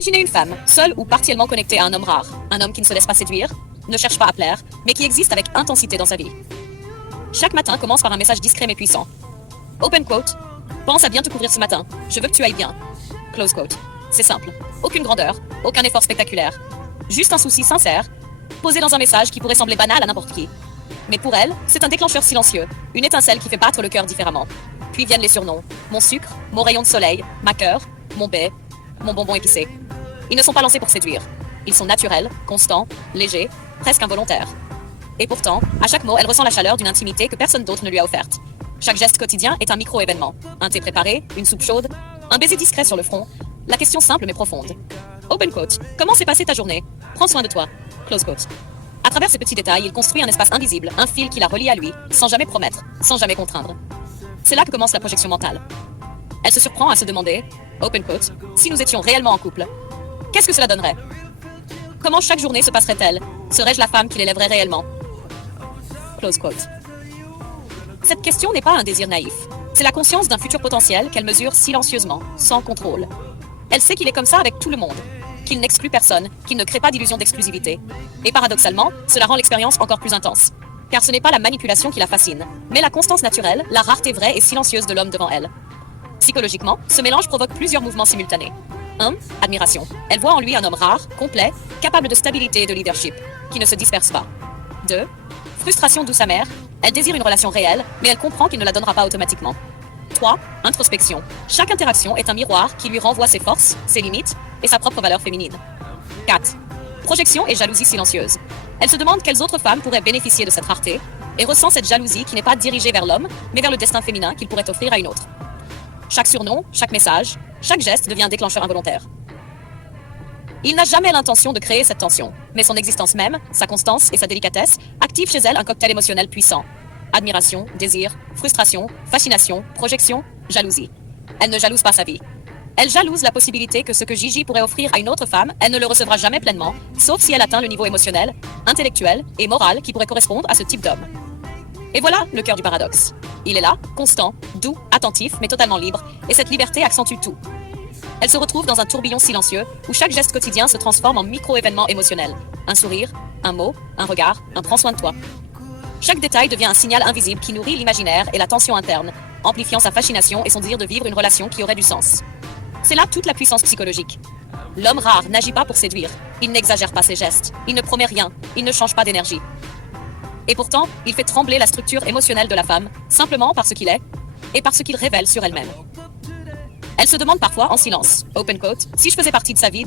Imaginez une femme, seule ou partiellement connectée à un homme rare, un homme qui ne se laisse pas séduire, ne cherche pas à plaire, mais qui existe avec intensité dans sa vie. Chaque matin commence par un message discret mais puissant. Open quote. Pense à bien te couvrir ce matin. Je veux que tu ailles bien. Close quote. C'est simple. Aucune grandeur, aucun effort spectaculaire. Juste un souci sincère, posé dans un message qui pourrait sembler banal à n'importe qui. Mais pour elle, c'est un déclencheur silencieux, une étincelle qui fait battre le cœur différemment. Puis viennent les surnoms. Mon sucre, mon rayon de soleil, ma cœur, mon baie, mon bonbon épicé. Ils ne sont pas lancés pour séduire. Ils sont naturels, constants, légers, presque involontaires. Et pourtant, à chaque mot, elle ressent la chaleur d'une intimité que personne d'autre ne lui a offerte. Chaque geste quotidien est un micro-événement. Un thé préparé, une soupe chaude, un baiser discret sur le front. La question simple mais profonde. Open quote. Comment s'est passée ta journée? Prends soin de toi. Close quote. À travers ces petits détails, il construit un espace invisible, un fil qui la relie à lui, sans jamais promettre, sans jamais contraindre. C'est là que commence la projection mentale. Elle se surprend à se demander, open quote, si nous étions réellement en couple, qu'est-ce que cela donnerait? Comment chaque journée se passerait-elle? Serais-je la femme qui l'élèverait réellement? Close quote. Cette question n'est pas un désir naïf. C'est la conscience d'un futur potentiel qu'elle mesure silencieusement, sans contrôle. Elle sait qu'il est comme ça avec tout le monde, qu'il n'exclut personne, qu'il ne crée pas d'illusion d'exclusivité. Et paradoxalement, cela rend l'expérience encore plus intense. Car ce n'est pas la manipulation qui la fascine, mais la constance naturelle, la rareté vraie et silencieuse de l'homme devant elle. Psychologiquement, ce mélange provoque plusieurs mouvements simultanés. 1. Admiration. Elle voit en lui un homme rare, complet, capable de stabilité et de leadership, qui ne se disperse pas. 2. Frustration douce amère. Elle désire une relation réelle, mais elle comprend qu'il ne la donnera pas automatiquement. 3. Introspection. Chaque interaction est un miroir qui lui renvoie ses forces, ses limites et sa propre valeur féminine. 4. Projection et jalousie silencieuse. Elle se demande quelles autres femmes pourraient bénéficier de cette rareté et ressent cette jalousie qui n'est pas dirigée vers l'homme, mais vers le destin féminin qu'il pourrait offrir à une autre. Chaque surnom, chaque message, chaque geste devient un déclencheur involontaire. Il n'a jamais l'intention de créer cette tension, mais son existence même, sa constance et sa délicatesse activent chez elle un cocktail émotionnel puissant. Admiration, désir, frustration, fascination, projection, jalousie. Elle ne jalouse pas sa vie. Elle jalouse la possibilité que ce que Gigi pourrait offrir à une autre femme, elle ne le recevra jamais pleinement, sauf si elle atteint le niveau émotionnel, intellectuel et moral qui pourrait correspondre à ce type d'homme. Et voilà le cœur du paradoxe. Il est là, constant, doux, attentif, mais totalement libre, et cette liberté accentue tout. Elle se retrouve dans un tourbillon silencieux où chaque geste quotidien se transforme en micro-événement émotionnel. Un sourire, un mot, un regard, un prends soin de toi. Chaque détail devient un signal invisible qui nourrit l'imaginaire et la tension interne, amplifiant sa fascination et son désir de vivre une relation qui aurait du sens. C'est là toute la puissance psychologique. L'homme rare n'agit pas pour séduire. Il n'exagère pas ses gestes. Il ne promet rien. Il ne change pas d'énergie. Et pourtant, il fait trembler la structure émotionnelle de la femme, simplement parce qu'il est, et parce qu'il révèle sur elle-même. Elle se demande parfois en silence, open quote, si je faisais partie de sa vie.